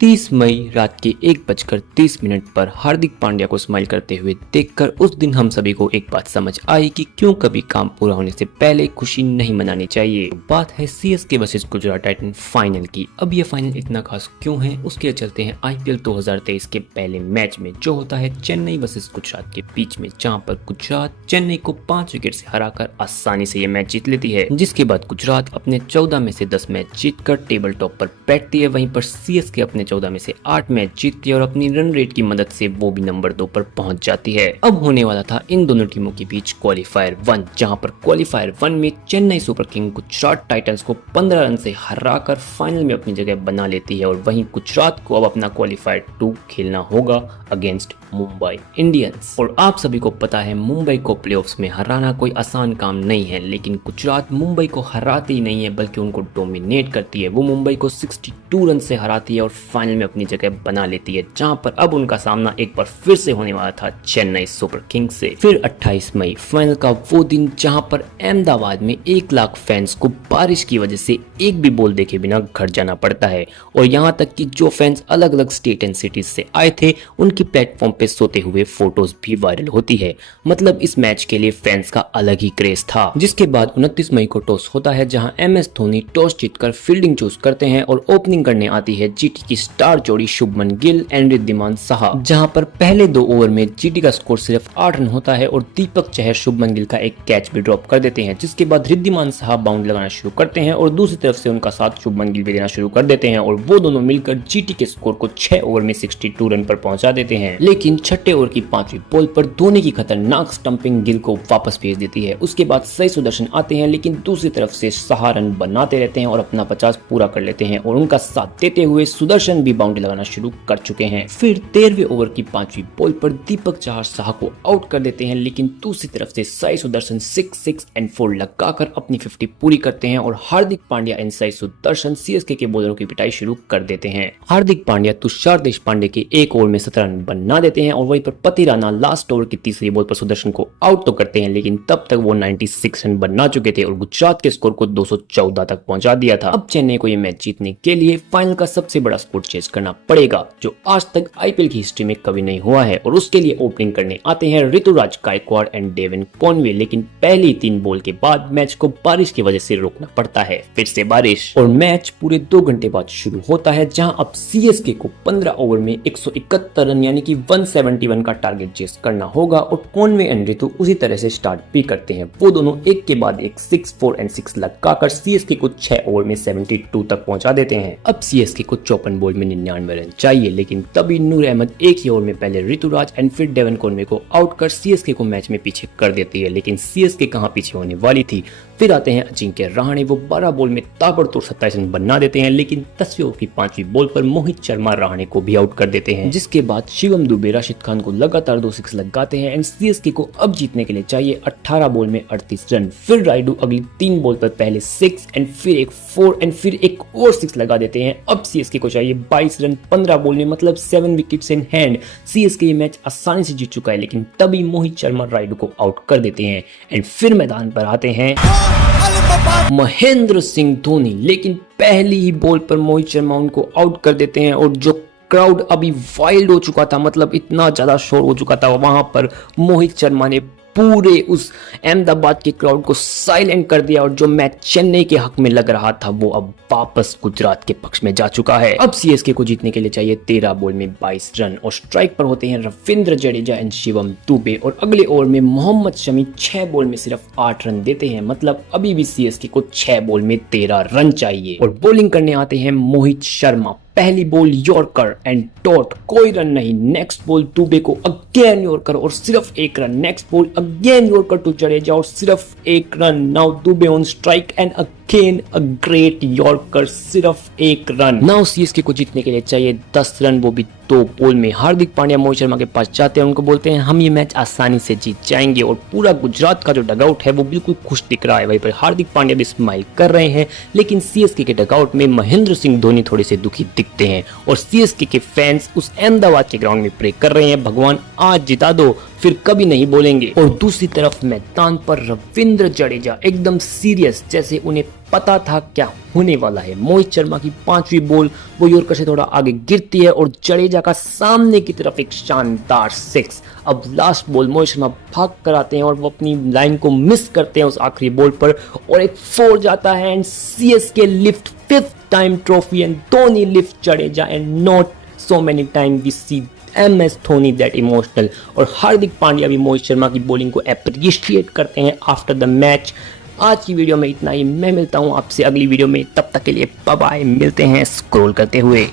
30 मई रात के 1:30 पर हार्दिक पांड्या को स्माइल करते हुए देखकर उस दिन हम सभी को एक बात समझ आई कि क्यों कभी काम पूरा होने से पहले खुशी नहीं मनानी चाहिए। बात है CSK versus Gujarat Titan final की। अब ये फाइनल इतना खास क्यों है उसके चलते हैं आईपीएल 2023 के पहले मैच में, जो होता है चेन्नई वर्सेस गुजरात के बीच में, जहां पर गुजरात चेन्नई को 5 विकेट से हराकर आसानी से ये मैच जीत लेती है। जिसके बाद गुजरात अपने 14 में से 10 मैच जीतकर टेबल टॉप पर बैठती है। वहीं पर सीएसके अपने 14 में से 8 मैच जीतती है और अपनी रन रेट की मदद से वो भी नंबर 2 पर पहुंच जाती है। अब होने वाला था इन दोनों टीमों के बीच क्वालीफायर 1, जहां पर क्वालीफायर 1 में Chennai super king Gujarat Titans को 15 रन से हराकर फाइनल में अपनी जगह बना लेती है। और वहीं गुजरात को अब अपना क्वालीफायर 2 खेलना होगा अगेंस्ट मुंबई इंडियंस। और आप सभी को पता है मुंबई को प्लेऑफ्स में हराना कोई आसान काम नहीं है, लेकिन गुजरात मुंबई को हराती ही नहीं है बल्कि उनको डोमिनेट करती है। वो मुंबई को 62 रन से हराती है और फाइनल में अपनी जगह बना लेती है, जहां पर अब उनका सामना एक बार फिर से होने वाला था चेन्नई सुपर किंग्स से। फिर 28 मई फाइनल का वो दिन जहां पर अहमदाबाद में 1 लाख फैंस को बारिश की वजह से एक भी बॉल देखे बिना घर जाना पड़ता है। और यहाँ तक कि जो फैंस अलग अलग स्टेट एंड सिटीज से आए थे उनकी प्लेटफॉर्म पे सोते हुए फोटोज भी वायरल होती है। मतलब इस मैच के लिए फैंस का अलग ही क्रेज था। जिसके बाद 29 मई को टॉस होता है, जहां एमएस धोनी टॉस जीतकर फील्डिंग चूज करते हैं और ओपनिंग करने आती है जीटी की स्टार जोड़ी शुभमन गिल एंड रिद्धिमान साहा। जहां पर पहले 2 ओवर में जीटी का स्कोर सिर्फ 8 रन होता है और दीपक चहर शुभमन गिल का एक कैच भी ड्रॉप कर देते हैं। जिसके बाद रिद्धिमान साहा बाउंड लगाना शुरू करते हैं और दूसरी तरफ से उनका साथ शुभमन गिल भी देना शुरू कर देते हैं और वो दोनों मिलकर जीटी के स्कोर को 6 ओवर में 62 रन पर पहुंचा देते हैं। लेकिन छठे ओवर की 5वीं बॉल पर धोनी की खतरनाक स्टंपिंग गिल को वापस भेज देती है। उसके बाद सही सुदर्शन आते हैं, लेकिन दूसरी तरफ से साहा रन बनाते रहते हैं और अपना 50 पूरा कर लेते हैं और उनका साथ देते हुए सुदर्शन भी बाउंड्री लगाना शुरू कर चुके हैं। फिर 13वें ओवर की 5वीं बॉल पर दीपक चहर साहा को आउट कर देते हैं, लेकिन दूसरी तरफ से साई सुदर्शन 6 एंड 4 लगाकर अपनी 50 पूरी करते हैं और हार्दिक पांड्या एंड साई सुदर्शन सीएसके के बॉलरों की पिटाई शुरू कर देते हैं। हार्दिक पांड्या तुषार देशपांडे के 1 ओवर में 17 रन बना देते हैं और वहीं पर पति राणा लास्ट ओवर की 3री बॉल पर सुदर्शन को आउट तो करते हैं, लेकिन तब तक वो 96 रन बना चुके थे और गुजरात के स्कोर को 214 तक पहुंचा दिया था। अब चेन्नई को ये मैच जीतने के लिए फाइनल का सबसे बड़ा स्कोर चेज करना पड़ेगा, जो आज तक आईपीएल की हिस्ट्री में कभी नहीं हुआ है। और उसके लिए ओपनिंग करने आते हैं Rituraj Gaikwad and Devon Conway, लेकिन पहली 3 बॉल के बाद मैच को बारिश की वजह से रोकना पड़ता है। फिर से बारिश और मैच पूरे 2 घंटे बाद शुरू होता है, जहां अब सीएसके को 15 ओवर में 171 रन यानी कि 171 का टारगेट चेस करना होगा। और कॉनवे एंड ऋतु उसी तरह से स्टार्ट भी करते हैं। वो दोनों एक के बाद एक 6, 4 एंड 6 लगाकर सीएसके को 6 ओवर में 72 तक पहुंचा देते हैं। अब सीएसके को 54 बॉल में 99 रन चाहिए, लेकिन तभी नूर अहमद एक ही ओवर में पहले ऋतुराज एंड फिर डेवन कॉनवे को आउट कर सीएसके को मैच में पीछे कर देती है। लेकिन सीएसके कहां पीछे होने वाली थी। फिर आते हैं अजिंक्य रहाणे, वो 12 बॉल में ताबड़तोड़ 27 रन बना देते हैं, लेकिन 10वें ओवर की 5वीं बॉल पर मोहित शर्मा रहाणे को भी आउट कर देते हैं। जिसके बाद शिवम दुबे राशिद खान को लगातार 2 6 लगाते हैं एंड सीएसके को अब जीतने के लिए चाहिए 18 बॉल में 38 रन। फिर राइडू अगली 3 बॉल पर पहले 6 एंड फिर एक 4 एंड फिर एक और 6 लगा देते हैं। अब सीएसके को चाहिए 22 रन 15 बॉल में, मतलब 7 विकेट्स इन हैंड। सीएसके ये मैच आसानी से जीत चुका है, लेकिन तभी मोहित शर्मा राइडू को आउट कर देते हैं। एंड फिर मैदान पर आते हैं महेंद्र सिंह धोनी, लेकिन पहली ही बॉल पर मोहित शर्मा उनको आउट कर देते हैं। और जो क्राउड अभी वाइल्ड हो चुका था, मतलब इतना ज्यादा शोर हो चुका था, वहां पर मोहित शर्मा ने पूरे उस अहमदाबाद के क्राउड को साइलेंट कर दिया। और जो मैच चेन्नई के हक में लग रहा था वो अब वापस गुजरात के पक्ष में जा चुका है। अब सीएसके को जीतने के लिए चाहिए 13 बॉल में 22 रन और स्ट्राइक पर होते हैं रविंद्र जडेजा एंड शिवम दुबे। और अगले ओवर में मोहम्मद शमी 6 बॉल में सिर्फ 8 रन देते हैं, मतलब अभी भी सीएसके को 6 बॉल में 13 रन चाहिए। और बॉलिंग करने आते हैं मोहित शर्मा। पहली बॉल यॉर्कर एंड डॉट, कोई रन नहीं। नेक्स्ट बॉल दुबे को अगेन यॉर्कर और सिर्फ 1 run. Next ball again yorker to Jadeja और सिर्फ 1 run. Now Dube on strike and again a great yorker, सिर्फ 1 रन। नाउ सीएसके को जीतने के लिए चाहिए 10 रन, वो भी 2 बॉल में। हार्दिक पांड्या मोहित शर्मा के पास जाते हैं, उनको बोलते हैं हम ये मैच आसानी से जीत जाएंगे। और पूरा गुजरात का जो डगआउट है वो बिल्कुल खुश दिख रहा है। वहीं पर हार्दिक पांड्या भी स्माइल कर रहे हैं, लेकिन सीएसके के डगआउट में महेंद्र सिंह धोनी थोड़े से दुखी दिखते हैं। और सीएसके के फैंस उस अहमदाबाद के ग्राउंड में प्रे कर रहे हैं, भगवान आज जिता दो, फिर कभी नहीं बोलेंगे। और दूसरी तरफ मैदान पर रविंद्र जडेजा एकदम सीरियस, जैसे उन्हें पता था क्या होने वाला है। मोहित शर्मा की 5वीं बॉल वो यॉर्कर से थोड़ा आगे गिरती है और जडेजा का सामने की तरफ एक शानदार 6। अब लास्ट बॉल मोहित शर्मा भाग कर आते हैं और वो अपनी लाइन को मिस करते हैं उस आखिरी बॉल पर, और एक 4 जाता है and CSK lift 5th time trophy and Dhoni lift Jadeja and not so many times we see MS Dhoni that emotional। और हार्दिक पांड्या भी मोहित शर्मा की बॉलिंग को अप्रिशिएट करते हैं आफ्टर द मैच। आज की वीडियो में इतना ही, मैं मिलता हूं आपसे अगली वीडियो में, तब तक के लिए बाय बाय, मिलते हैं स्क्रॉल करते हुए।